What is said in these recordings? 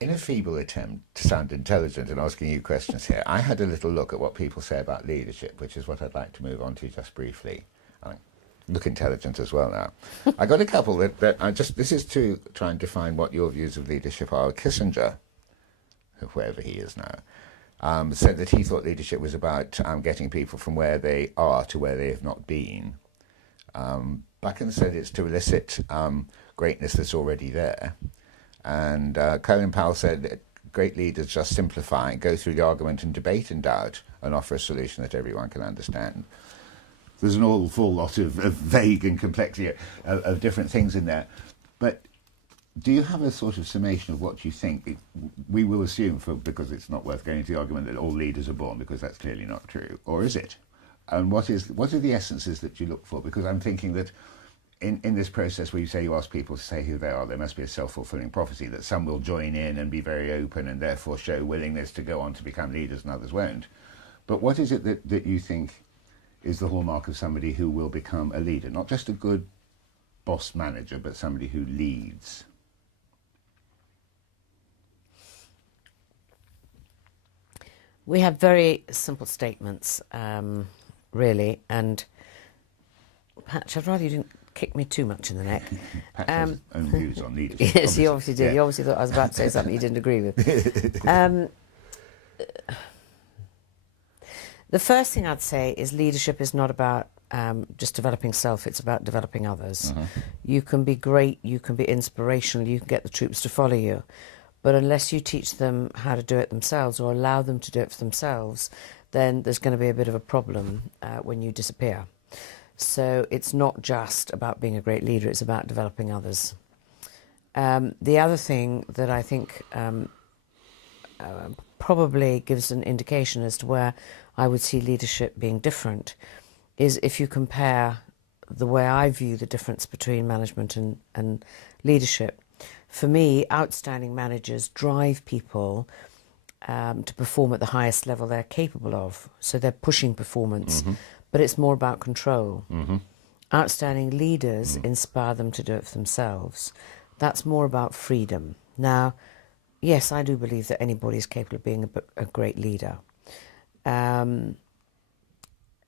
In a feeble attempt to sound intelligent and asking you questions here, I had a little look at what people say about leadership, which is what I'd like to move on to just briefly. I look intelligent as well now. I got a couple that I just, this is to try and define what your views of leadership are. Kissinger, whoever he is now, said that he thought leadership was about getting people from where they are to where they have not been. Buchan said it's to elicit greatness that's already there. And Colin Powell said that great leaders just simplify, go through the argument and debate and doubt, and offer a solution that everyone can understand. There's an awful lot of vague and complexity of different things in there. But do you have a sort of summation of what you think? We will assume, because it's not worth going into the argument, that all leaders are born, because that's clearly not true. Or is it? And what are the essences that you look for? Because I'm thinking that in this process where you say you ask people to say who they are, there must be a self-fulfilling prophecy that some will join in and be very open and therefore show willingness to go on to become leaders and others won't. But what is it that you think is the hallmark of somebody who will become a leader? Not just a good boss manager, but somebody who leads. We have very simple statements, really, and Patch, I'd rather you didn't kick me too much in the neck. Patch has his own views on leadership. Yes, he obviously did. Yeah. He obviously thought I was about to say something he didn't agree with. The first thing I'd say is leadership is not about just developing self, it's about developing others. You can be great, you can be inspirational, you can get the troops to follow you, but unless you teach them how to do it themselves or allow them to do it for themselves, then there's going to be a bit of a problem when you disappear. So it's not just about being a great leader, it's about developing others. The other thing that I think probably gives an indication as to where I would see leadership being different is if you compare the way I view the difference between management and leadership. For me, outstanding managers drive people to perform at the highest level they're capable of. So they're pushing performance. But it's more about control. Outstanding leaders inspire them to do it for themselves. That's more about freedom. Now, yes, I do believe that anybody is capable of being a great leader.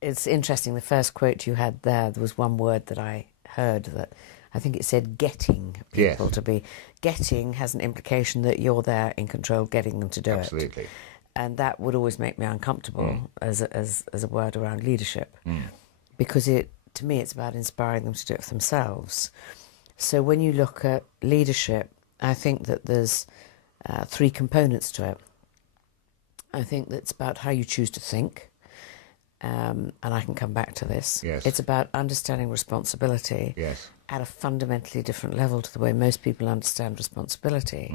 It's interesting, the first quote you had there was one word that I heard that I think it said getting people to be. Getting has an implication that you're there in control, getting them to do it. Absolutely. And that would always make me uncomfortable as a word around leadership, because to me it's about inspiring them to do it for themselves. So when you look at leadership, I think that there's three components to it. I think that's about how you choose to think, and I can come back to this. Yes. It's about understanding responsibility at a fundamentally different level to the way most people understand responsibility.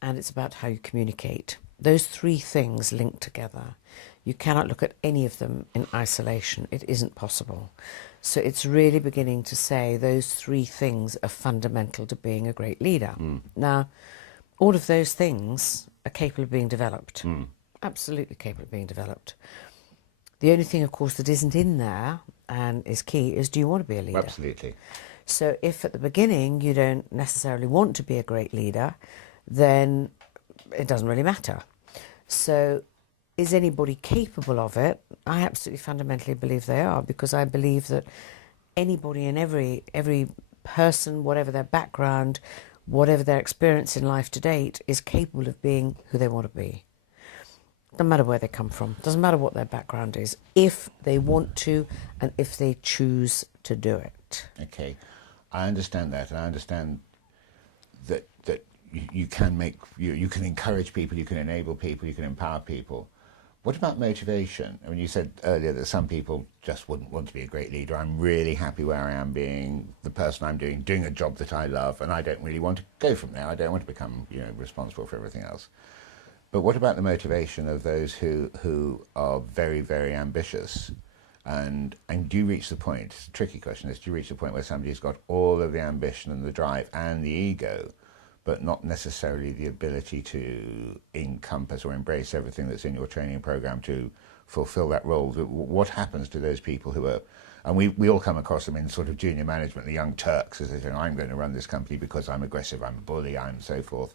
And it's about how you communicate. Those three things link together. You cannot look at any of them in isolation. It isn't possible. So it's really beginning to say those three things are fundamental to being a great leader. Now, all of those things are capable of being developed. Absolutely capable of being developed. The only thing, of course, that isn't in there and is key is, do you want to be a leader? Absolutely. So if at the beginning you don't necessarily want to be a great leader, then it doesn't really matter. So is anybody capable of it? I absolutely fundamentally believe they are, because I believe that anybody and every person, whatever their background, whatever their experience in life to date, is capable of being who they want to be. Doesn't matter where they come from, doesn't matter what their background is, if they want to and if they choose to do it. Okay, I understand that, and I understand that you can you can encourage people, you can enable people, you can empower people. What about motivation? I mean, you said earlier that some people just wouldn't want to be a great leader. I'm really happy where I am, being the person I'm doing a job that I love, and I don't really want to go from there. I don't want to become, responsible for everything else. But what about the motivation of those who are very, very ambitious? And do you reach the point, it's a tricky question, do you reach the point where somebody's got all of the ambition and the drive and the ego, but not necessarily the ability to encompass or embrace everything that's in your training program to fulfill that role? What happens to those people who are And we all come across them in sort of junior management, the young Turks, as they say, I'm going to run this company because I'm aggressive, I'm a bully, I'm so forth,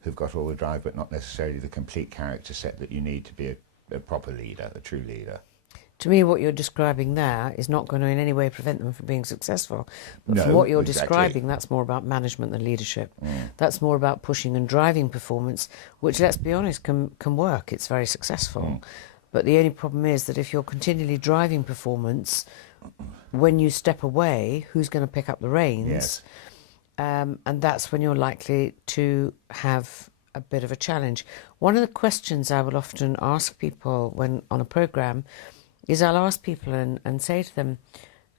who've got all the drive, but not necessarily the complete character set that you need to be a proper leader, a true leader. To me, what you're describing there is not going to in any way prevent them from being successful. But No, from what you're exactly. describing, that's more about management than leadership. That's more about pushing and driving performance, which, let's be honest, can work. It's very successful. But the only problem is that if you're continually driving performance, when you step away, who's going to pick up the reins? Yes. And that's when you're likely to have a bit of a challenge. One of the questions I will often ask people when on a programme is I'll ask people and say to them,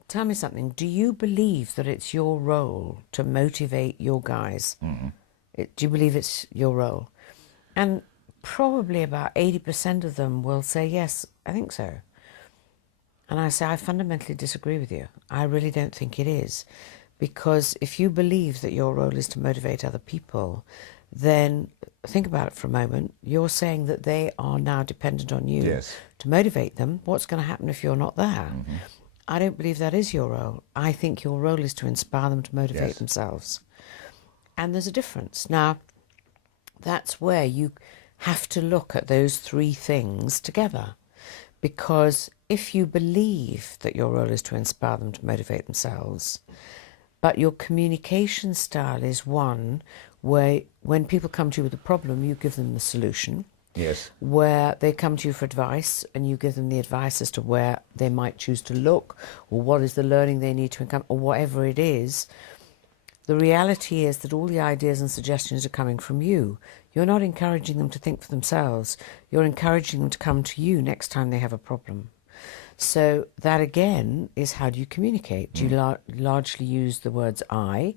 tell me something, do you believe that it's your role to motivate your guys? Do you believe it's your role? And probably about 80% of them will say, yes, I think so. And I say, I fundamentally disagree with you. I really don't think it is. Because if you believe that your role is to motivate other people, then think about it for a moment. You're saying that they are now dependent on you Yes. to motivate them. What's going to happen if you're not there? I don't believe that is your role. I think your role is to inspire them to motivate themselves. And there's a difference. Now, that's where you have to look at those three things together. Because if you believe that your role is to inspire them to motivate themselves, but your communication style is one where when people come to you with a problem, you give them the solution. Yes. Where they come to you for advice and you give them the advice as to where they might choose to look or what is the learning they need to income or whatever it is. The reality is that all the ideas and suggestions are coming from you. You're not encouraging them to think for themselves. You're encouraging them to come to you next time they have a problem. So that, again, is how do you communicate? Do you largely use the words I,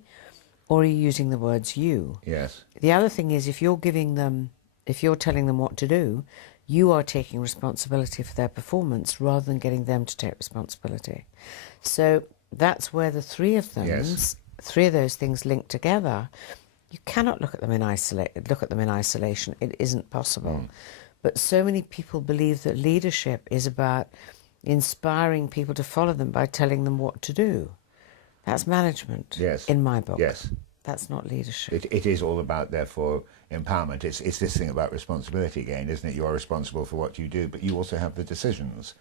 or are you using the words you? Yes. The other thing is if you're telling them what to do, you are taking responsibility for their performance rather than getting them to take responsibility. So that's where the three of those things link together. You cannot look at them in isolation. It isn't possible. But so many people believe that leadership is about inspiring people to follow them by telling them what to do. That's management, in my book. Yes. That's not leadership. It is all about, therefore, empowerment. It's this thing about responsibility again, isn't it? You are responsible for what you do, but you also have the decisions.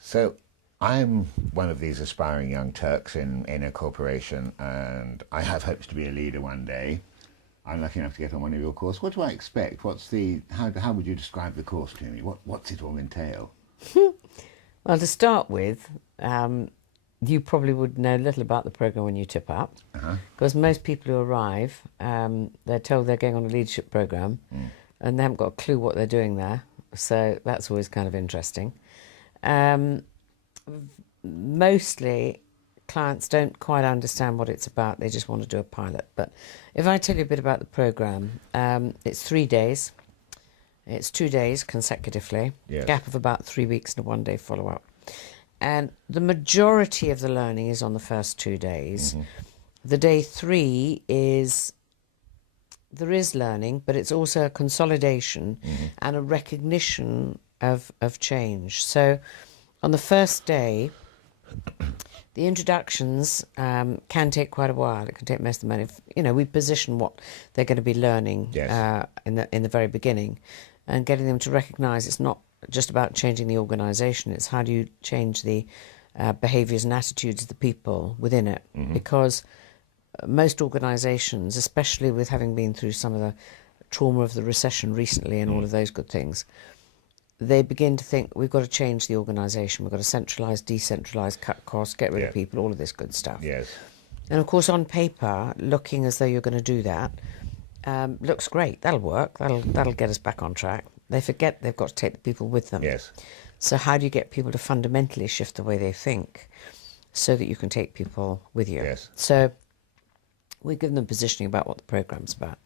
So I'm one of these aspiring young Turks in a corporation, and I have hopes to be a leader one day. I'm lucky enough to get on one of your courses. What do I expect? How would you describe the course to me? What's it all entail? Well, to start with, you probably would know little about the programme when you tip up, because most people who arrive, they're told they're going on a leadership programme, and they haven't got a clue what they're doing there. So that's always kind of interesting. Mostly, clients don't quite understand what it's about. They just want to do a pilot. But if I tell you a bit about the programme, it's 3 days. It's 2 days consecutively, gap of about 3 weeks and a 1-day follow-up. And the majority of the learning is on the first 2 days. The day 3 there is learning, but it's also a consolidation and a recognition of change. So on the first day, the introductions can take quite a while. It can take most of the money. We position what they're going to be learning in the very beginning, and getting them to recognise it's not just about changing the organisation. It's how do you change the behaviours and attitudes of the people within it. Because most organisations, especially with having been through some of the trauma of the recession recently and all of those good things, they begin to think we've got to change the organisation. We've got to centralise, decentralise, cut costs, get rid of people, all of this good stuff. Yes. And of course, on paper, looking as though you're going to do that, looks great. That'll work. That'll get us back on track. They forget they've got to take the people with them. Yes. So how do you get people to fundamentally shift the way they think so that you can take people with you? Yes. So we give them positioning about what the programme's about.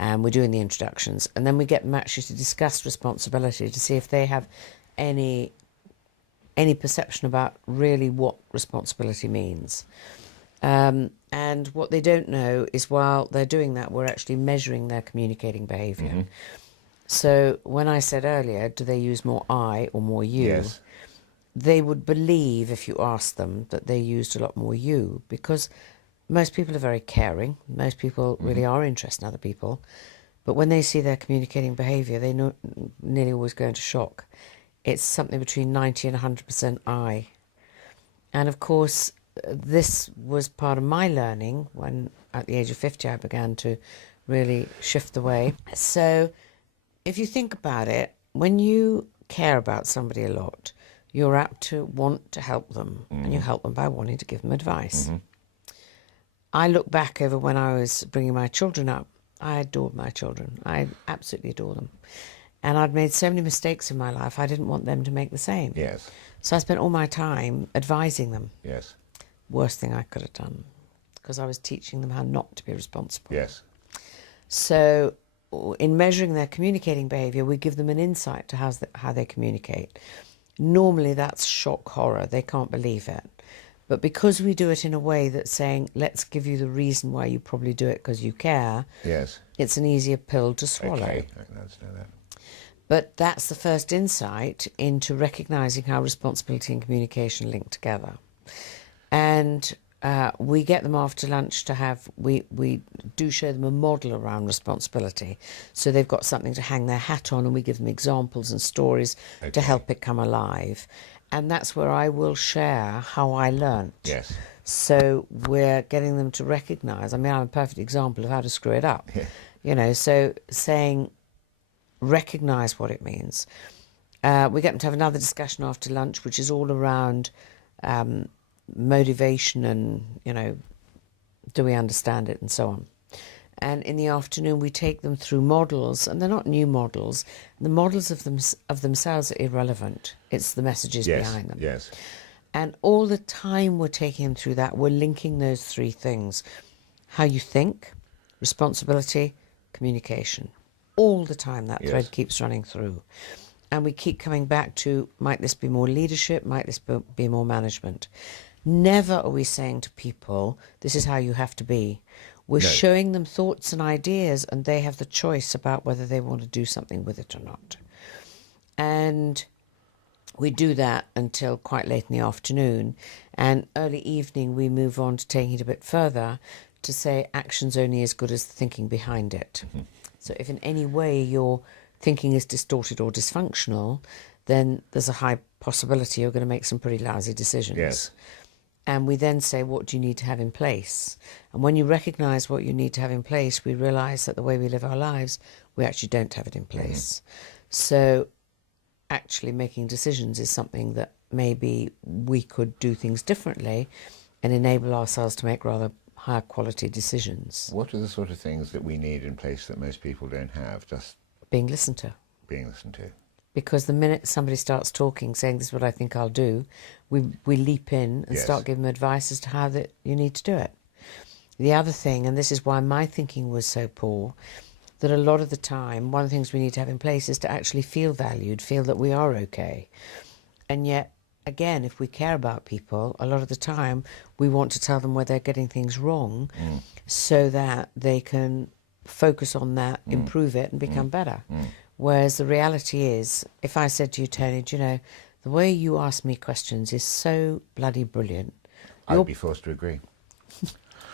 And we're doing the introductions. And then we get them actually to discuss responsibility to see if they have any perception about really what responsibility means. And what they don't know is while they're doing that, we're actually measuring their communicating behaviour. So when I said earlier, do they use more I or more you? Yes. they would believe, if you asked them, that they used a lot more you, because most people are very caring. Most people really are interested in other people. But when they see their communicating behaviour, they nearly always go into shock. It's something between 90 and 100% I. And of course, this was part of my learning when, at the age of 50, I began to really shift the way. So if you think about it, when you care about somebody a lot, you're apt to want to help them, and you help them by wanting to give them advice. I look back over when I was bringing my children up. I adored my children. I absolutely adore them. And I'd made so many mistakes in my life, I didn't want them to make the same. Yes. So I spent all my time advising them. Yes. Worst thing I could have done, because I was teaching them how not to be responsible. Yes. So in measuring their communicating behaviour, we give them an insight to how they communicate. Normally that's shock horror. They can't believe it. But because we do it in a way that's saying, let's give you the reason why you probably do it because you care, Yes. it's an easier pill to swallow. Okay, I can understand that. But that's the first insight into recognising how responsibility and communication link together. And we get them after lunch to have, we do show them a model around responsibility. So they've got something to hang their hat on, and we give them examples and stories to help it come alive. And that's where I will share how I learnt. Yes. So we're getting them to recognise, I mean, I'm a perfect example of how to screw it up. Yeah. You know, so saying, recognise what it means. We get them to have another discussion after lunch, which is all around motivation and, you know, do we understand it and so on. And in the afternoon, we take them through models, and they're not new models. The models of themselves are irrelevant. It's the messages behind them. Yes. And all the time we're taking them through that, we're linking those three things. How you think, responsibility, communication. All the time that thread keeps running through. And we keep coming back to, might this be more leadership? Might this be more management? Never are we saying to people, this is how you have to be. We're showing them thoughts and ideas, and they have the choice about whether they want to do something with it or not. And we do that until quite late in the afternoon. And early evening, we move on to taking it a bit further to say action's only as good as the thinking behind it. So if in any way your thinking is distorted or dysfunctional, then there's a high possibility you're going to make some pretty lousy decisions. Yes. And we then say, what do you need to have in place? And when you recognise what you need to have in place, we realise that the way we live our lives, we actually don't have it in place. So actually making decisions is something that maybe we could do things differently and enable ourselves to make rather higher quality decisions. What are the sort of things that we need in place that most people don't have? Just being listened to. being listened to. Because the minute somebody starts talking, saying, this is what I think I'll do, we leap in and start giving them advice as to how that you need to do it. The other thing, and this is why my thinking was so poor, that a lot of the time, one of the things we need to have in place is to actually feel valued, feel that we are okay. And yet, again, if we care about people, a lot of the time we want to tell them where they're getting things wrong so that they can focus on that, improve it and become better. Whereas the reality is, if I said to you, Tony, do you know, the way you ask me questions is so bloody brilliant. I'd be forced to agree.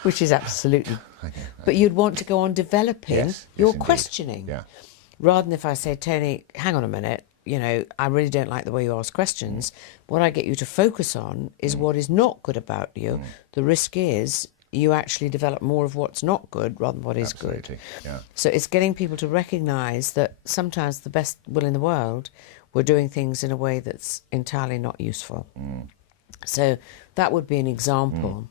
Which is absolutely... But you'd want to go on developing your indeed. questioning. Yeah. Rather than if I say, Tony, hang on a minute, you know, I really don't like the way you ask questions. What I get you to focus on is what is not good about you. The risk is you actually develop more of what's not good rather than what is good. Yeah. So it's getting people to recognise that sometimes the best will in the world, we're doing things in a way that's entirely not useful. So that would be an example.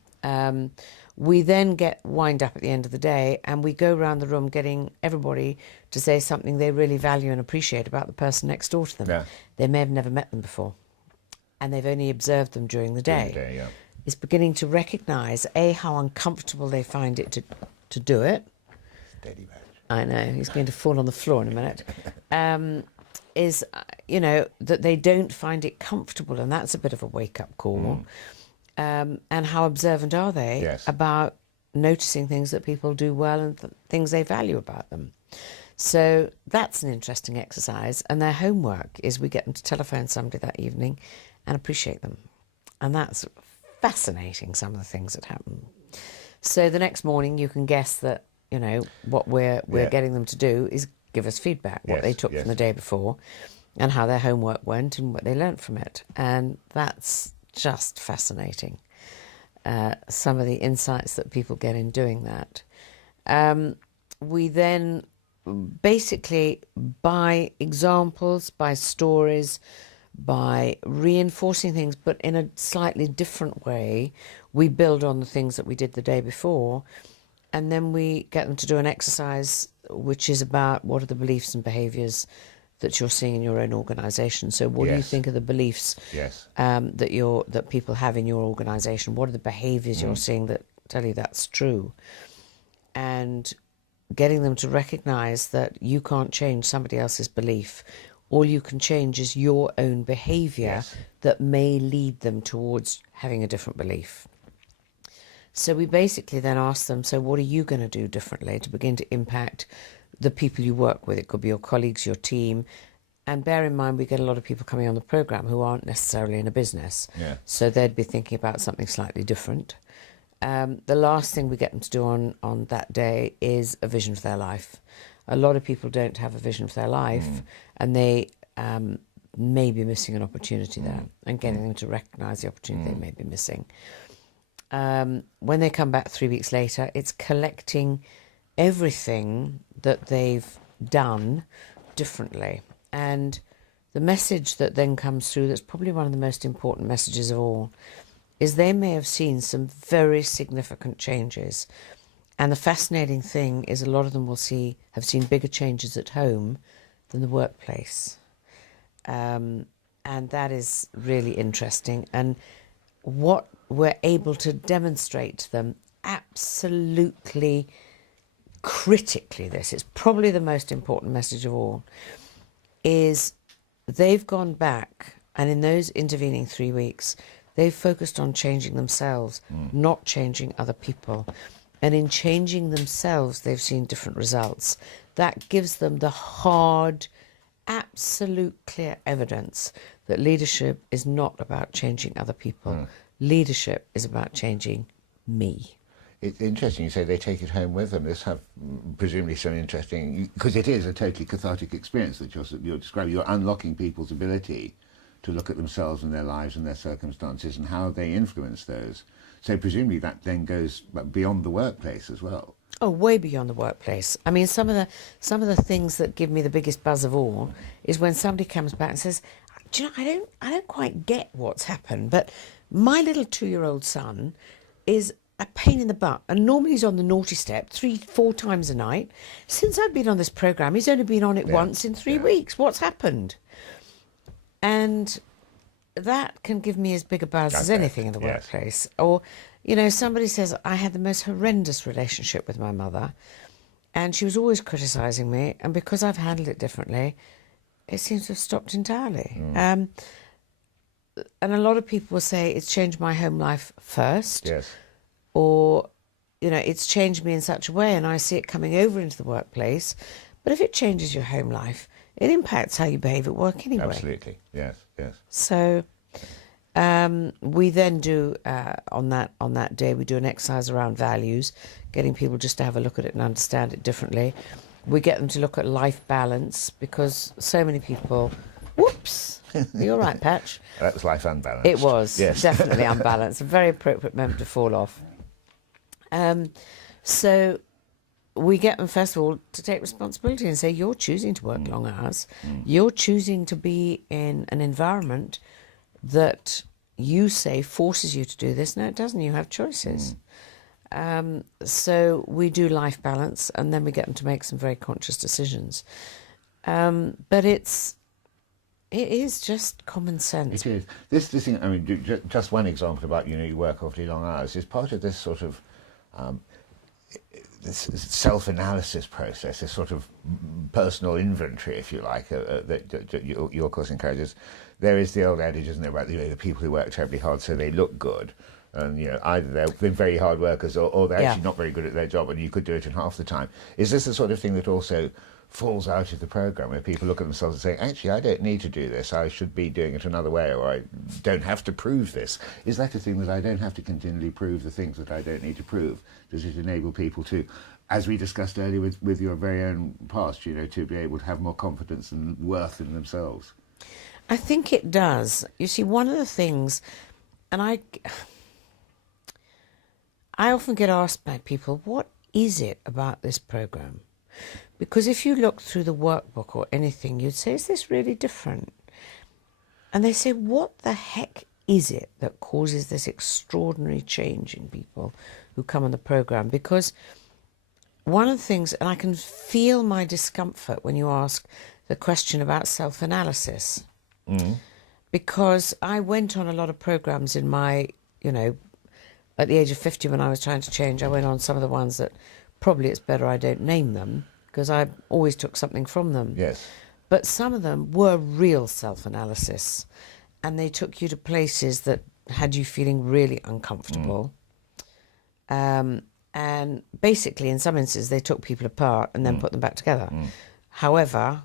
We then get wind up at the end of the day and we go around the room getting everybody to say something they really value and appreciate about the person next door to them. Yeah. They may have never met them before and they've only observed them during the day. Is beginning to recognise, A, how uncomfortable they find it to do it. Steady badge. I know, he's going to fall on the floor in a minute. Is, you know, that they don't find it comfortable, and that's a bit of a wake-up call. And how observant are they about noticing things that people do well and things they value about them. So that's an interesting exercise. And their homework is we get them to telephone somebody that evening and appreciate them. And that's fascinating, some of the things that happen. So the next morning you can guess that, you know, what we're getting them to do is give us feedback, what they took from the day before and how their homework went and what they learnt from it. And that's just fascinating, some of the insights that people get in doing that. We then basically, by examples, by stories, by reinforcing things, but in a slightly different way, we build on the things that we did the day before, and then we get them to do an exercise which is about what are the beliefs and behaviours that you're seeing in your own organisation. So what do you think are the beliefs that people have in your organisation? What are the behaviours you're seeing that tell you that's true? And getting them to recognise that you can't change somebody else's belief. All you can change is your own behaviour that may lead them towards having a different belief. So we basically then ask them, so what are you going to do differently to begin to impact the people you work with? It could be your colleagues, your team. And bear in mind, we get a lot of people coming on the programme who aren't necessarily in a business. Yeah. So they'd be thinking about something slightly different. The last thing we get them to do on that day is a vision for their life. A lot of people don't have a vision for their life, and they may be missing an opportunity there, and getting them to recognise the opportunity they may be missing. When they come back 3 weeks later, it's collecting everything that they've done differently. And the message that then comes through, that's probably one of the most important messages of all, is they may have seen some very significant changes. And the fascinating thing is a lot of them will have seen bigger changes at home than the workplace. And that is really interesting. And what we're able to demonstrate to them absolutely critically, this is probably the most important message of all, is they've gone back and in those intervening 3 weeks, they've focused on changing themselves, not changing other people. And in changing themselves, they've seen different results. That gives them the hard, absolute clear evidence that leadership is not about changing other people. Leadership is about changing me. It's interesting you say they take it home with them. This have presumably some interesting, because it is a totally cathartic experience that you're describing. You're unlocking people's ability to look at themselves and their lives and their circumstances and how they influence those. So presumably that then goes beyond the workplace as well. Oh, way beyond the workplace. I mean, some of the things that give me the biggest buzz of all is when somebody comes back and says, "Do you know, I don't quite get what's happened, but my little 2-year-old son is a pain in the butt, and normally he's on the naughty step 3-4 times a night. Since I've been on this programme, he's only been on it once in 3 weeks. What's happened?" And that can give me as big a buzz as anything in the workplace. Or, you know, somebody says, "I had the most horrendous relationship with my mother, and she was always criticising me, and because I've handled it differently, it seems to have stopped entirely." And a lot of people will say, "It's changed my home life first." Yes. Or, you know, "It's changed me in such a way, and I see it coming over into the workplace." But if it changes your home life, it impacts how you behave at work anyway. Absolutely, yes. So we then do, on that day, we do an exercise around values, getting people just to have a look at it and understand it differently. We get them to look at life balance, because so many people... Whoops! You're right, Patch. That was life unbalanced. It was, definitely unbalanced. A very appropriate moment to fall off. So we get them, first of all, to take responsibility and say, you're choosing to work long hours. You're choosing to be in an environment that you say forces you to do this. No, it doesn't. You have choices. So we do life balance, and then we get them to make some very conscious decisions. But it is just common sense. It is. This thing, I mean, just one example about, you know, you work awfully long hours is part of this sort of this self-analysis process, this sort of personal inventory, if you like, that your course encourages. There is the old adage, isn't there, about the people who work terribly hard so they look good. And either they've been very hard workers, or they're Yeah. actually not very good at their job, and you could do it in half the time. Is this the sort of thing that also falls out of the program, where people look at themselves and say, actually, I don't need to do this, I should be doing it another way, or I don't have to prove this? Is that a thing, that I don't have to continually prove the things that I don't need to prove? Does it enable people to, as we discussed earlier with your very own past, to be able to have more confidence and worth in themselves? I think it does. You see, one of the things, and I often get asked by people, what is it about this program? Because if you look through the workbook or anything, you'd say, is this really different? And they say, what the heck is it that causes this extraordinary change in people who come on the program? Because one of the things, and I can feel my discomfort when you ask the question about self-analysis, because I went on a lot of programs in my, at the age of 50 when I was trying to change. I went on some of the ones that probably it's better I don't name them, because I always took something from them. Yes. But some of them were real self-analysis, and they took you to places that had you feeling really uncomfortable. And basically, in some instances, they took people apart and then put them back together. However,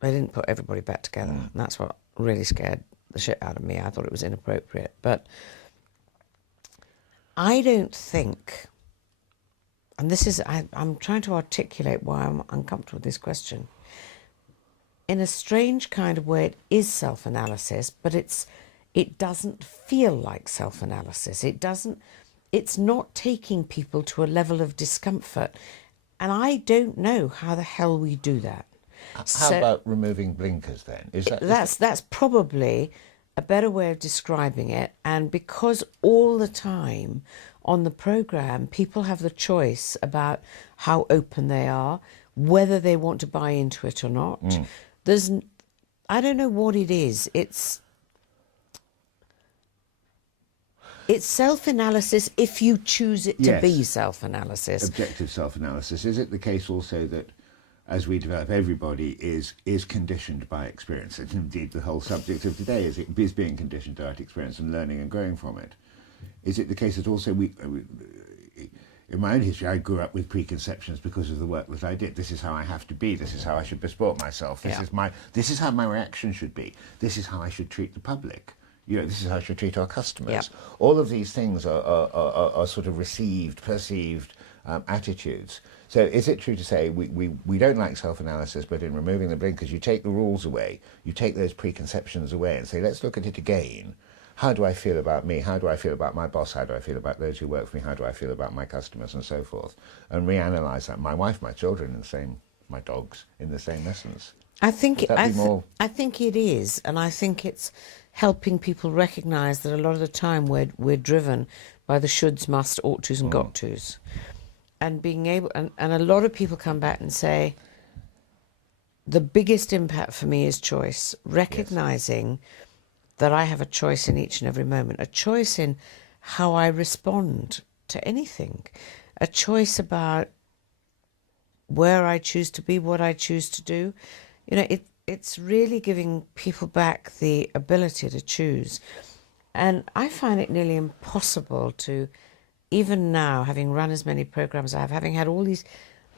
they didn't put everybody back together. And that's what really scared the shit out of me. I thought it was inappropriate. But I don't think, and this is, I'm trying to articulate why I'm uncomfortable with this question. In a strange kind of way, it is self-analysis, but it doesn't feel like self-analysis. It's not taking people to a level of discomfort. And I don't know how the hell we do that. How about removing blinkers then? That's probably a better way of describing it. And because all the time on the programme, people have the choice about how open they are, whether they want to buy into it or not. I don't know what it is. It's self-analysis if you choose it to be self-analysis. Objective self-analysis. Is it the case also that as we develop, everybody is conditioned by experience? And indeed, the whole subject of today is being conditioned by experience and learning and growing from it. Is it the case that also in my own history, I grew up with preconceptions because of the work that I did. This is how I have to be. This is how I should besport myself. This is how my reaction should be. This is how I should treat the public. This is how I should treat our customers. All of these things are sort of perceived attitudes. So is it true to say we don't like self-analysis, but in removing the blinkers, you take the rules away, you take those preconceptions away and say, let's look at it again. How do I feel about me? How do I feel about my boss? How do I feel about those who work for me? How do I feel about my customers and so forth? And reanalyze that. My wife, my children, my dogs, in the same essence. I think it is, and I think it's helping people recognise that a lot of the time we're driven by the shoulds, must, ought tos and got tos. And being able, and a lot of people come back and say, the biggest impact for me is choice, recognising that I have a choice in each and every moment, a choice in how I respond to anything, a choice about where I choose to be, what I choose to do. It's really giving people back the ability to choose. And I find it nearly impossible to, even now, having run as many programs as I have, having had all these,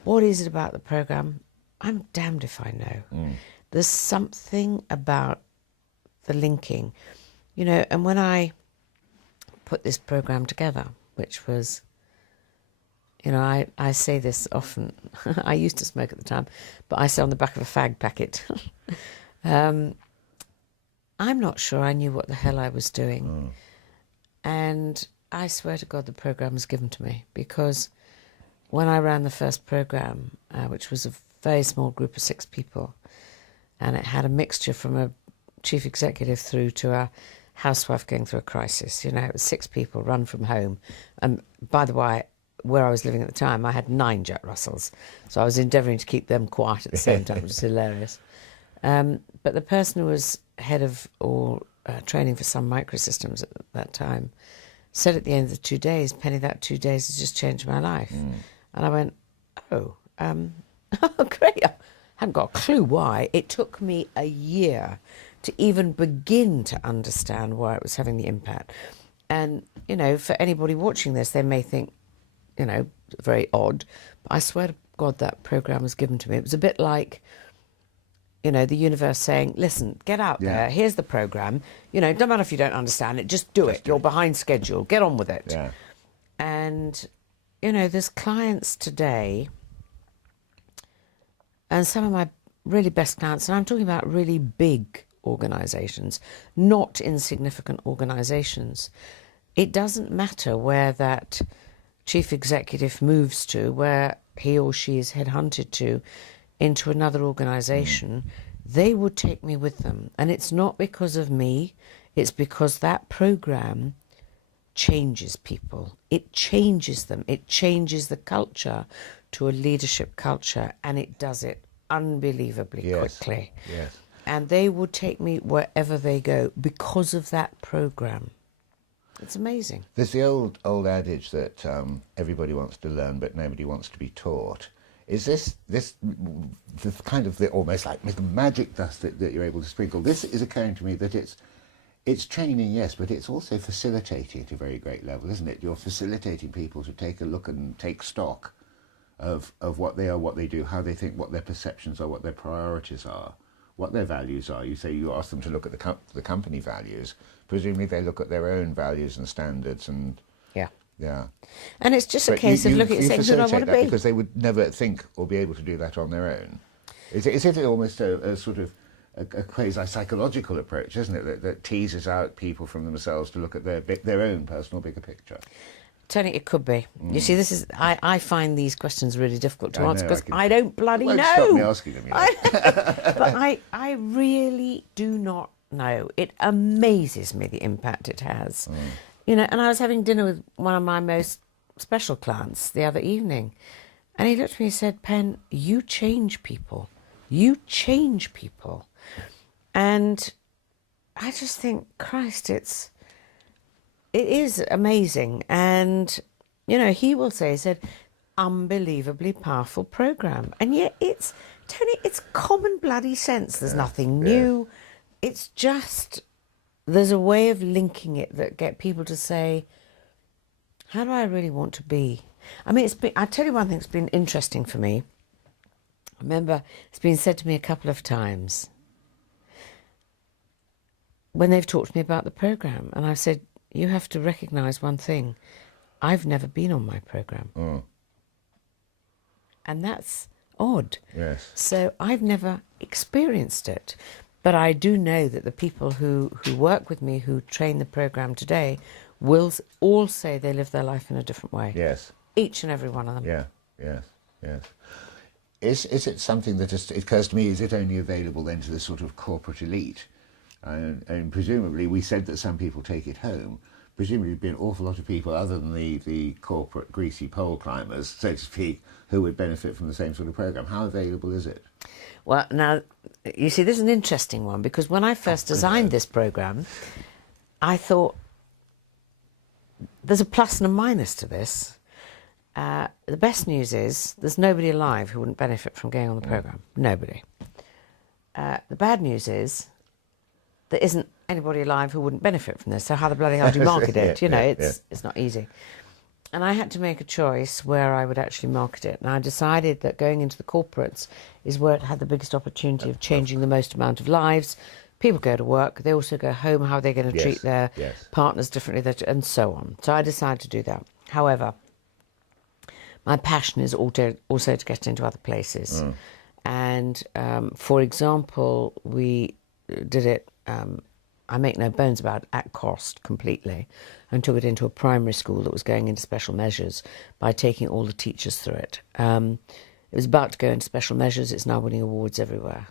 what is it about the program? I'm damned if I know. There's something about the linking, and when I put this program together, which was, I say this often, I used to smoke at the time, but I say on the back of a fag packet, I'm not sure I knew what the hell I was doing. And I swear to God the program was given to me, because when I ran the first program, which was a very small group of 6 people, and it had a mixture from a chief executive through to a housewife going through a crisis. It was 6 people run from home. And by the way, where I was living at the time, I had 9 Jack Russells. So I was endeavouring to keep them quiet at the same time, which was hilarious. But the person who was head of all training for Sun Microsystems at that time said at the end of the 2 days, Penny, that 2 days has just changed my life. And I went, oh, great. I hadn't got a clue why. It took me a year to even begin to understand why it was having the impact. And, you know, for anybody watching this, they may think, you know, very odd. But I swear to God that program was given to me. It was a bit like, you know, the universe saying, listen, get out there. Here's the program. You know, it doesn't matter if you don't understand it. Just do it. You're behind schedule. Get on with it. Yeah. And, you know, there's clients today, and some of my really best clients, and I'm talking about really big organisations, not insignificant organisations. It doesn't matter where that chief executive moves to, where he or she is headhunted to, into another organisation, they would take me with them. And it's not because of me, it's because that programme changes people. It changes them. It changes the culture to a leadership culture, and it does it unbelievably quickly. Yes. And they would take me wherever they go because of that programme. It's amazing. There's the old adage that everybody wants to learn, but nobody wants to be taught. Is this kind of the almost like the magic dust that you're able to sprinkle? This is occurring to me that it's training, yes, but it's also facilitating at a very great level, isn't it? You're facilitating people to take a look and take stock of what they are, what they do, how they think, what their perceptions are, what their priorities are, what their values are. You say you ask them to look at the company values. Presumably they look at their own values and standards and... Yeah. And it's just a case of looking at saying, who do I want to be? Because they would never think or be able to do that on their own. Is it almost a sort of a quasi-psychological approach, isn't it, that teases out people from themselves to look at their own personal bigger picture? Tony, it could be. You see, this is I find these questions really difficult to answer because I don't bloody know. Stop me asking them, you know. But I really do not know. It amazes me the impact it has. You know, and I was having dinner with one of my most special clients the other evening, and he looked at me and said, Pen, you change people. You change people. And I just think, Christ, it is amazing. And, you know, he will say, he said, unbelievably powerful programme. And yet Tony, it's common bloody sense. There's nothing new. It's just... There's a way of linking it that get people to say, how do I really want to be? I mean, I'll tell you one thing that's been interesting for me. I remember it's been said to me a couple of times when they've talked to me about the programme. And I've said, you have to recognise one thing. I've never been on my programme. And that's odd. Yes. So I've never experienced it. But I do know that the people who work with me, who train the programme today, will all say they live their life in a different way. Yes. Each and every one of them. Yeah, yes. Is it something that it occurs to me, is it only available then to the sort of corporate elite? And presumably, we said that some people take it home. Presumably, there'd be an awful lot of people other than the corporate greasy pole climbers, so to speak, who would benefit from the same sort of programme. How available is it? Well, now, you see, this is an interesting one, because when I first designed this programme, I thought, there's a plus and a minus to this. The best news is there's nobody alive who wouldn't benefit from going on the programme. Nobody. The bad news is there isn't anybody alive who wouldn't benefit from this, so how the bloody hell do you market it? You know, it's not easy. And I had to make a choice where I would actually market it. And I decided that going into the corporates is where it had the biggest opportunity of changing the most amount of lives. People go to work, they also go home, how are they going to treat their partners differently, and so on. So I decided to do that. However, my passion is also to get into other places. And, for example, we did it, I make no bones about it, at cost completely, and took it into a primary school that was going into special measures by taking all the teachers through it. It was about to go into special measures. It's now winning awards everywhere.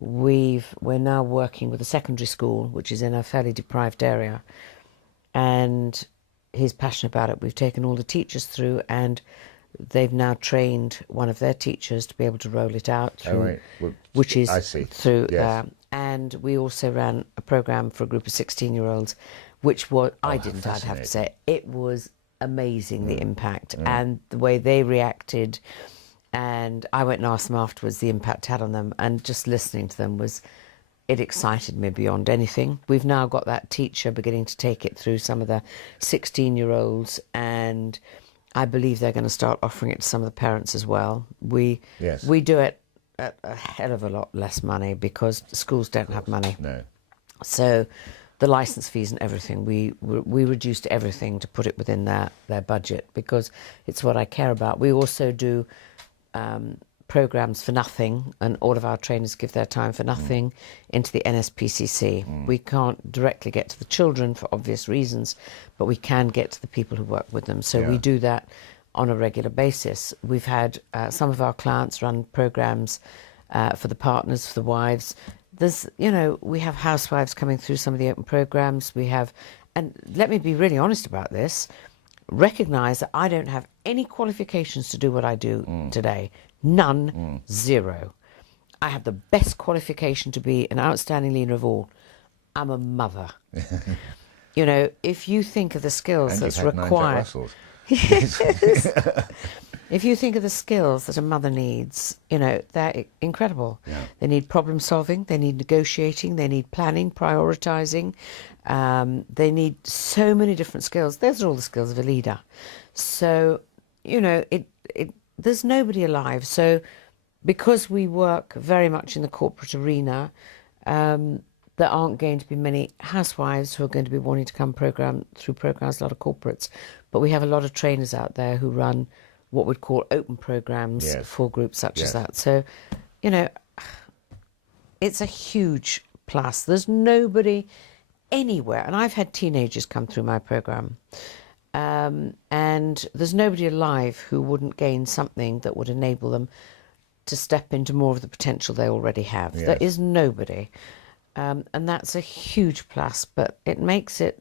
We're now working with a secondary school, which is in a fairly deprived area, and he's passionate about it. We've taken all the teachers through, and they've now trained one of their teachers to be able to roll it out through, which is through. And we also ran a programme for a group of 16-year-olds, which was, I'd have to say, it was amazing, the impact and the way they reacted. And I went and asked them afterwards the impact it had on them, and just listening to them was it excited me beyond anything. We've now got that teacher beginning to take it through some of the 16-year-olds, and I believe they're going to start offering it to some of the parents as well. We do it at a hell of a lot less money because schools don't have money. No. So the license fees and everything, we reduced everything to put it within their budget because it's what I care about. We also do programs for nothing, and all of our trainers give their time for nothing into the NSPCC. We can't directly get to the children for obvious reasons, but we can get to the people who work with them. So we do that on a regular basis. We've had some of our clients run programs for the partners, for the wives. There's, we have housewives coming through some of the open programs. We have, and let me be really honest about this, recognise that I don't have any qualifications to do what I do today. None, zero. I have the best qualification to be an outstanding leader of all. I'm a mother. If you think of the skills And that's you've had 9 required. Jack Russells. If you think of the skills that a mother needs, they're incredible. Yeah. They need problem solving, they need negotiating, they need planning, prioritising. They need so many different skills. Those are all the skills of a leader. So, there's nobody alive. So because we work very much in the corporate arena, there aren't going to be many housewives who are going to be wanting to come through programs, a lot of corporates. But we have a lot of trainers out there who run what we'd call open programs for groups such as that. So, it's a huge plus. There's nobody anywhere, and I've had teenagers come through my program, and there's nobody alive who wouldn't gain something that would enable them to step into more of the potential they already have. There is nobody. And that's a huge plus, but it makes it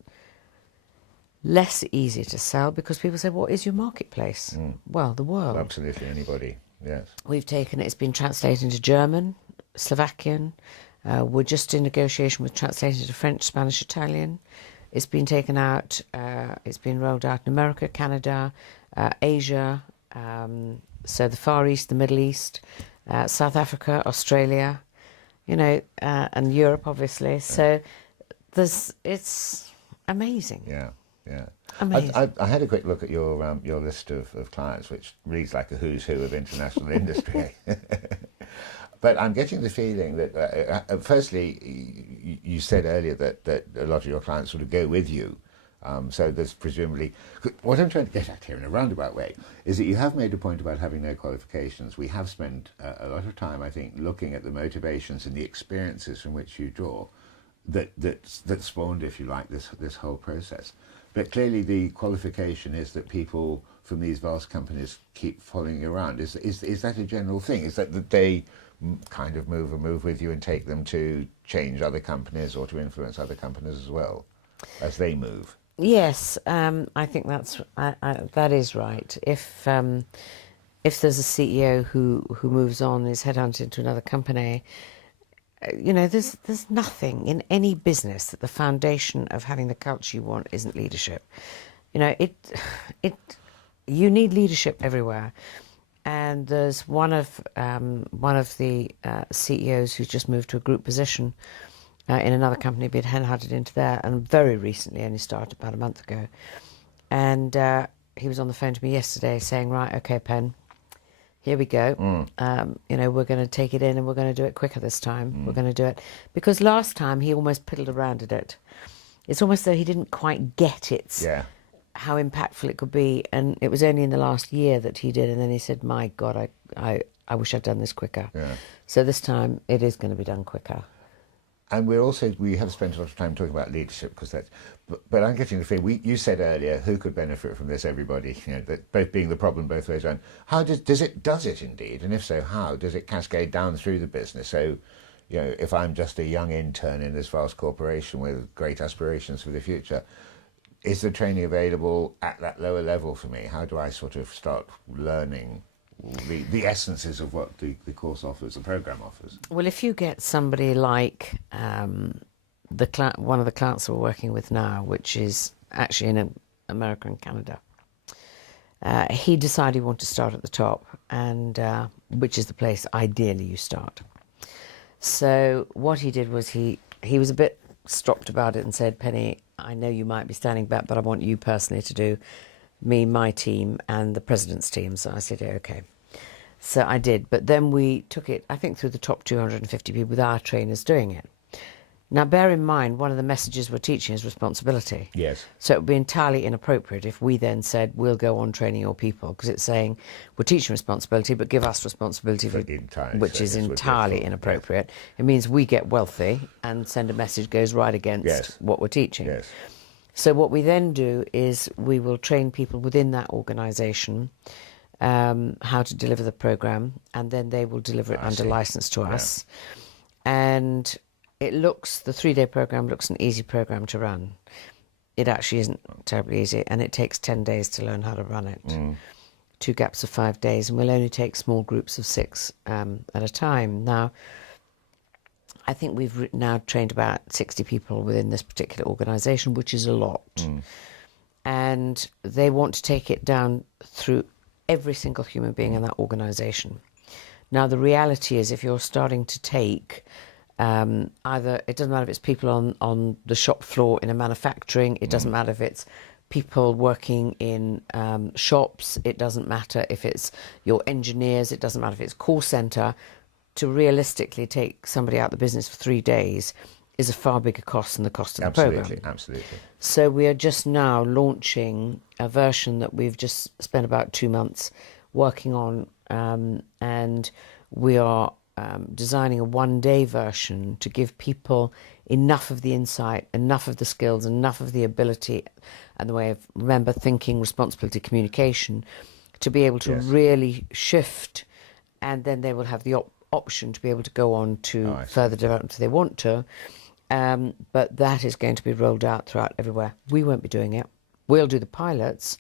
less easy to sell because people say, what is your marketplace? Well, the world. Absolutely, anybody, yes. We've taken it, it's been translated into German, Slovakian. We're just in negotiation with translating into French, Spanish, Italian. It's been taken out, it's been rolled out in America, Canada, Asia, so the Far East, the Middle East, South Africa, Australia, and Europe, obviously. So it's amazing. Yeah. Amazing. I had a quick look at your list of clients, which reads like a who's who of international industry. But I'm getting the feeling that, firstly, you said earlier that a lot of your clients sort of go with you. So there's presumably... What I'm trying to get at here in a roundabout way is that you have made a point about having no qualifications. We have spent a lot of time, I think, looking at the motivations and the experiences from which you draw that spawned, if you like, this whole process. But clearly the qualification is that people from these vast companies keep following you around. Is that a general thing? Is that they kind of move with you and take them to change other companies or to influence other companies as well as they move? Yes, I think that is right. If there's a CEO who moves on, is headhunted to another company, there's nothing in any business that the foundation of having the culture you want isn't leadership. You need leadership everywhere. And there's one of the CEOs who's just moved to a group position in another company, been headhunted into there, and very recently, only started about a month ago. And he was on the phone to me yesterday saying, right, okay, Pen, here we go. We're going to take it in and we're going to do it quicker this time. We're going to do it. Because last time he almost piddled around at it. It's almost though he didn't quite get it, how impactful it could be. And it was only in the last year that he did. And then he said, my God, I wish I'd done this quicker. Yeah. So this time it is going to be done quicker. And we have spent a lot of time talking about leadership because but I'm getting the feeling, you said earlier, who could benefit from this? Everybody, that both being the problem both ways around. How does it indeed? And if so, how does it cascade down through the business? So, if I'm just a young intern in this vast corporation with great aspirations for the future, is the training available at that lower level for me? How do I sort of start learning the essences of what the course offers, the program offers? Well, if you get somebody like one of the clients we're working with now, which is actually in America and Canada, he decided he wanted to start at the top, and which is the place ideally you start. So what he did was he was a bit stropped about it and said, Penny, I know you might be standing back, but I want you personally to do me, my team, and the president's team. So I said, yeah, okay. So I did. But then we took it, I think, through the top 250 people with our trainers doing it. Now, bear in mind, one of the messages we're teaching is responsibility. Yes. So it would be entirely inappropriate if we then said, we'll go on training your people, because it's saying, we're teaching responsibility, but give us responsibility, which is entirely inappropriate. Yes. It means we get wealthy and send a message goes right against what we're teaching. Yes. So what we then do is we will train people within that organisation how to deliver the programme, and then they will deliver it under licence to us. And the 3-day programme looks an easy programme to run. It actually isn't terribly easy, and it takes 10 days to learn how to run it. 2 gaps of 5 days, and we'll only take small groups of 6 at a time. Now, I think we've now trained about 60 people within this particular organisation, which is a lot. And they want to take it down through every single human being in that organisation. Now, the reality is, if you're starting to take either, it doesn't matter if it's people on the shop floor in a manufacturing, it doesn't matter if it's people working in shops, it doesn't matter if it's your engineers, it doesn't matter if it's call centre, to realistically take somebody out of the business for 3 days is a far bigger cost than the cost of the programme. Absolutely. So we are just now launching a version that we've just spent about 2 months working on, and we are designing a 1-day version to give people enough of the insight, enough of the skills, enough of the ability and the way of, remember, thinking, responsibility, communication, to be able to really shift, and then they will have the option to be able to go on to further development if they want to. But that is going to be rolled out throughout everywhere. We won't be doing it. We'll do the pilots,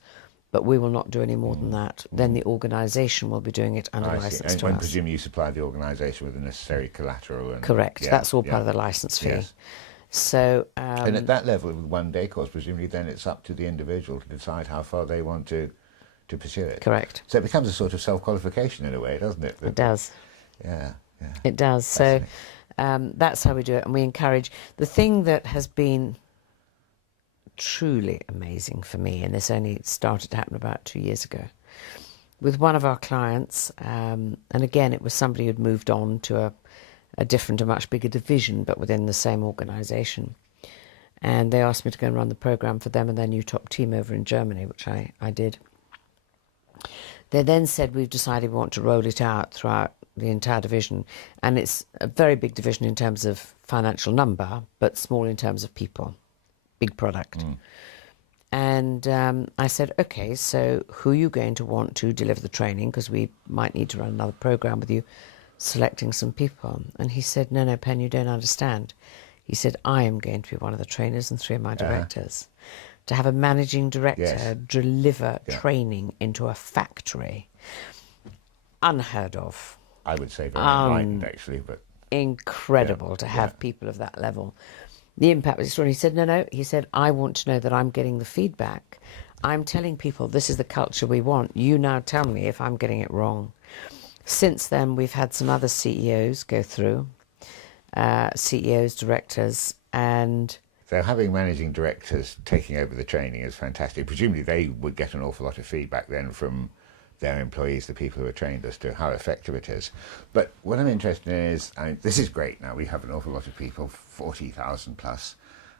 but we will not do any more than that. Then the organisation will be doing it under licence to us. And presumably you supply the organisation with the necessary collateral. Correct. That's all part of the licence fee. Yes. So, and at that level, with 1-day course, presumably then it's up to the individual to decide how far they want to pursue it. Correct. So it becomes a sort of self-qualification in a way, doesn't it? It does. Yeah. It does. So that's how we do it. And we encourage, the thing that has been truly amazing for me, and this only started to happen about 2 years ago, with one of our clients, and again, it was somebody who'd moved on to a different, a much bigger division, but within the same organisation. And they asked me to go and run the programme for them and their new top team over in Germany, which I did. They then said, we've decided we want to roll it out throughout the entire division. And it's a very big division in terms of financial number, but small in terms of people. Big product. And I said, okay, so who are you going to want to deliver the training? Because we might need to run another programme with you, selecting some people. And he said, no, Pen, you don't understand. He said, I am going to be one of the trainers and 3 of my directors. To have a managing director deliver training into a factory, unheard of. I would say very enlightened, actually. But incredible to have people of that level. The impact was extraordinary. He said, no. He said, I want to know that I'm getting the feedback. I'm telling people this is the culture we want. You now tell me if I'm getting it wrong. Since then, we've had some other CEOs go through, CEOs, directors, and... So having managing directors taking over the training is fantastic. Presumably they would get an awful lot of feedback then from their employees, the people who are trained, as to how effective it is. But what I'm interested in is, this is great now, we have an awful lot of people, 40,000 plus,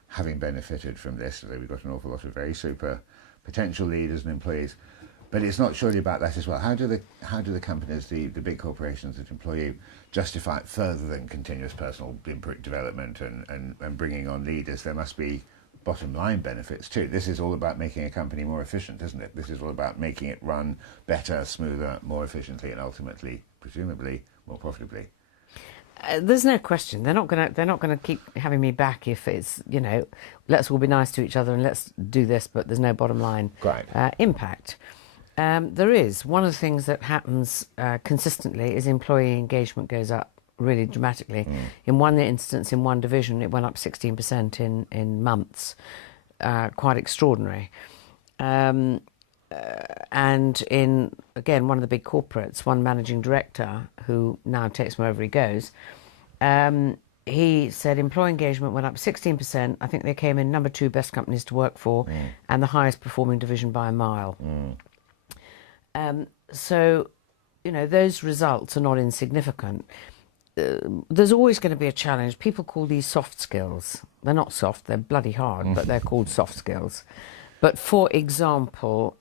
having benefited from this. So we've got an awful lot of very super potential leaders and employees. But it's not surely about that as well. How do the companies, the big corporations that employ you, justify it further than continuous personal development and bringing on leaders? There must be bottom line benefits too. This is all about making a company more efficient, isn't it? This is all about making it run better, smoother, more efficiently, and ultimately, presumably, more profitably. There's no question. They're not going to keep having me back if it's, let's all be nice to each other and let's do this, but there's no bottom line impact. There is. One of the things that happens consistently is employee engagement goes up really dramatically. In one instance, in one division, it went up 16% in months. Quite extraordinary. And in, again, one of the big corporates, one managing director, who now takes me wherever he goes, He said employee engagement went up 16%. I think they came in number 2 best companies to work for and the highest performing division by a mile. So, you know, those results are not insignificant. There's always going to be a challenge. People call these soft skills. They're not soft, they're bloody hard, but they're called soft skills. But for example,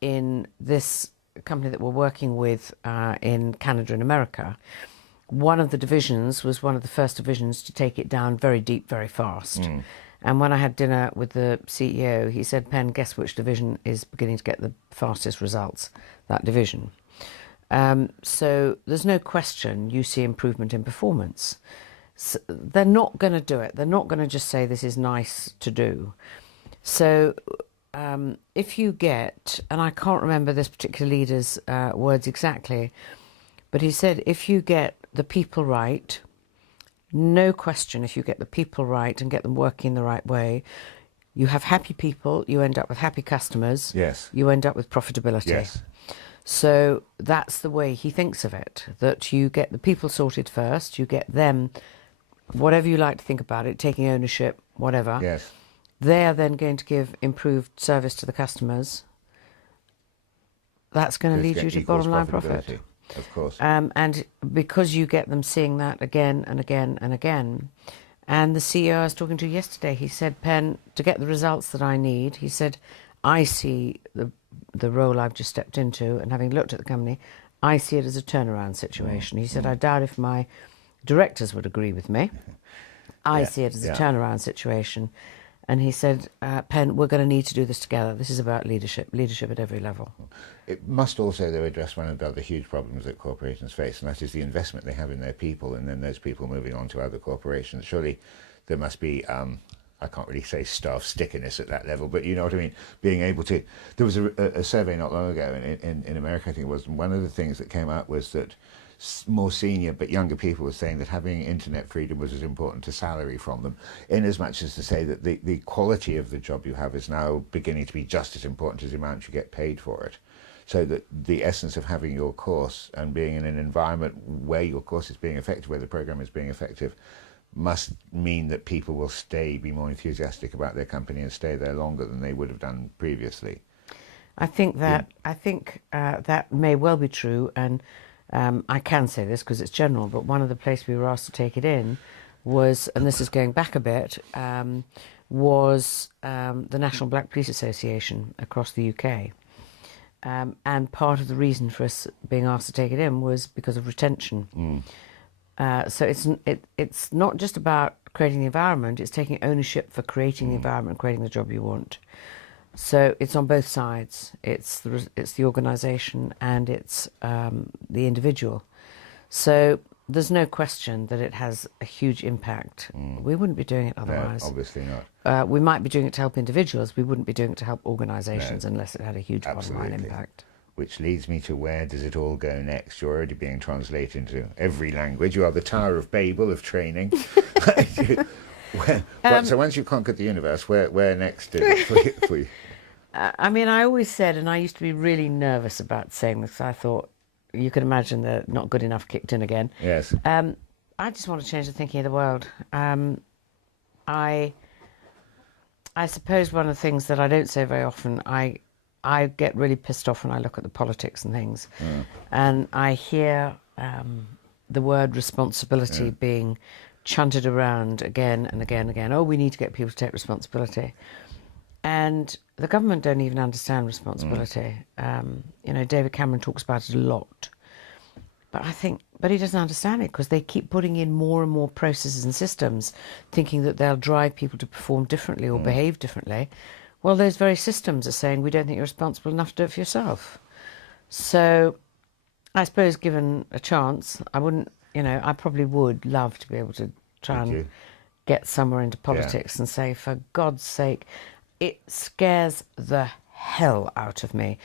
in this company that we're working with in Canada and America, one of the divisions was one of the first divisions to take it down very deep, very fast. And when I had dinner with the CEO, he said, "Pen, guess which division is beginning to get the fastest results?" That division. So there's no question you see improvement in performance. So they're not going to do it. They're not going to just say this is nice to do. So if you get, and I can't remember this particular leader's words exactly, but he said, if you get the people right, no question, if you get the people right and get them working the right way, you have happy people, you end up with happy customers, Yes. you end up with profitability. Yes. So that's the way he thinks of it, that you get the people sorted first, you get them, whatever you like to think about it, taking ownership, whatever. Yes. They are then going to give improved service to the customers. That's going to lead you to bottom line profit. Of course. And because you get them seeing that again and again and again. And the CEO I was talking to yesterday, he said, "Pen, to get the results that I need," he said, "I see the role I've just stepped into, and having looked at the company, I see it as a turnaround situation." He said, "I doubt if my directors would agree with me. I see it as a turnaround situation." And he said, "Pen, we're going to need to do this together. This is about leadership at every level." It must also, though, address one of the other huge problems that corporations face, and that is the investment they have in their people, and then those people moving on to other corporations. Surely there must be, I can't really say staff stickiness at that level, but you know what I mean, being able to... There was a survey not long ago in America, I think it was, and one of the things that came out was that more senior but younger people were saying that having internet freedom was as important to salary from them, in as much as to say that the quality of the job you have is now beginning to be just as important as the amount you get paid for it. So that the essence of having your course and being in an environment where your course is being effective, where the program is being effective, must mean that people will be more enthusiastic about their company and stay there longer than they would have done previously. I think that that may well be true, and I can say this because it's general, but one of the places we were asked to take it in was, and this is going back a bit, was the National Black Police Association across the UK. And part of the reason for us being asked to take it in was because of retention. So it's not just about creating the environment, it's taking ownership for creating the environment, creating the job you want. So it's on both sides. It's the organisation and it's the individual. So there's no question that it has a huge impact. We wouldn't be doing it otherwise. No, obviously not. We might be doing it to help individuals. We wouldn't be doing it to help organisations unless it had a huge bottom line impact. Which leads me to, where does it all go next? You're already being translated into every language. You are the Tower of Babel of training. So once you've conquered the universe, where next is it for you? I mean, I always said, and I used to be really nervous about saying this, I thought, you can imagine the not good enough kicked in again. Yes. I just want to change the thinking of the world. I suppose one of the things that I don't say very often, I get really pissed off when I look at the politics and things. And I hear the word responsibility being chanted around again and again and again. Oh, we need to get people to take responsibility. And the government don't even understand responsibility. You know, David Cameron talks about it a lot. But he doesn't understand it because they keep putting in more and more processes and systems, thinking that they'll drive people to perform differently or behave differently. Well, those very systems are saying, we don't think you're responsible enough to do it for yourself. So I suppose given a chance, I wouldn't, you know, I probably would love to be able to try and get somewhere into politics and say, for God's sake, it scares the hell out of me.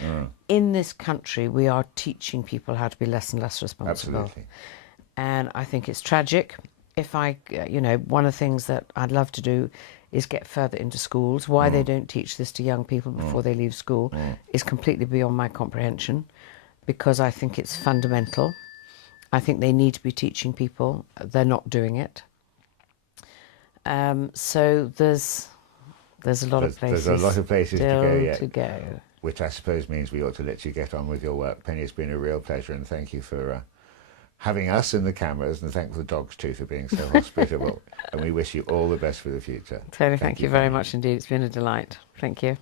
In this country, we are teaching people how to be less and less responsible. Absolutely. And I think it's tragic. If you know, one of the things that I'd love to do is get further into schools. Why they don't teach this to young people before they leave school is completely beyond my comprehension, because I think it's fundamental. I think they need to be teaching people. They're not doing it. So there's a lot of places. There's a lot of places to go yet. To go. Which I suppose means we ought to let you get on with your work. Penny, it's been a real pleasure, and thank you for having us and the cameras, and thank the dogs too for being so hospitable. And we wish you all the best for the future. Tony, thank you very much indeed. It's been a delight. Thank you.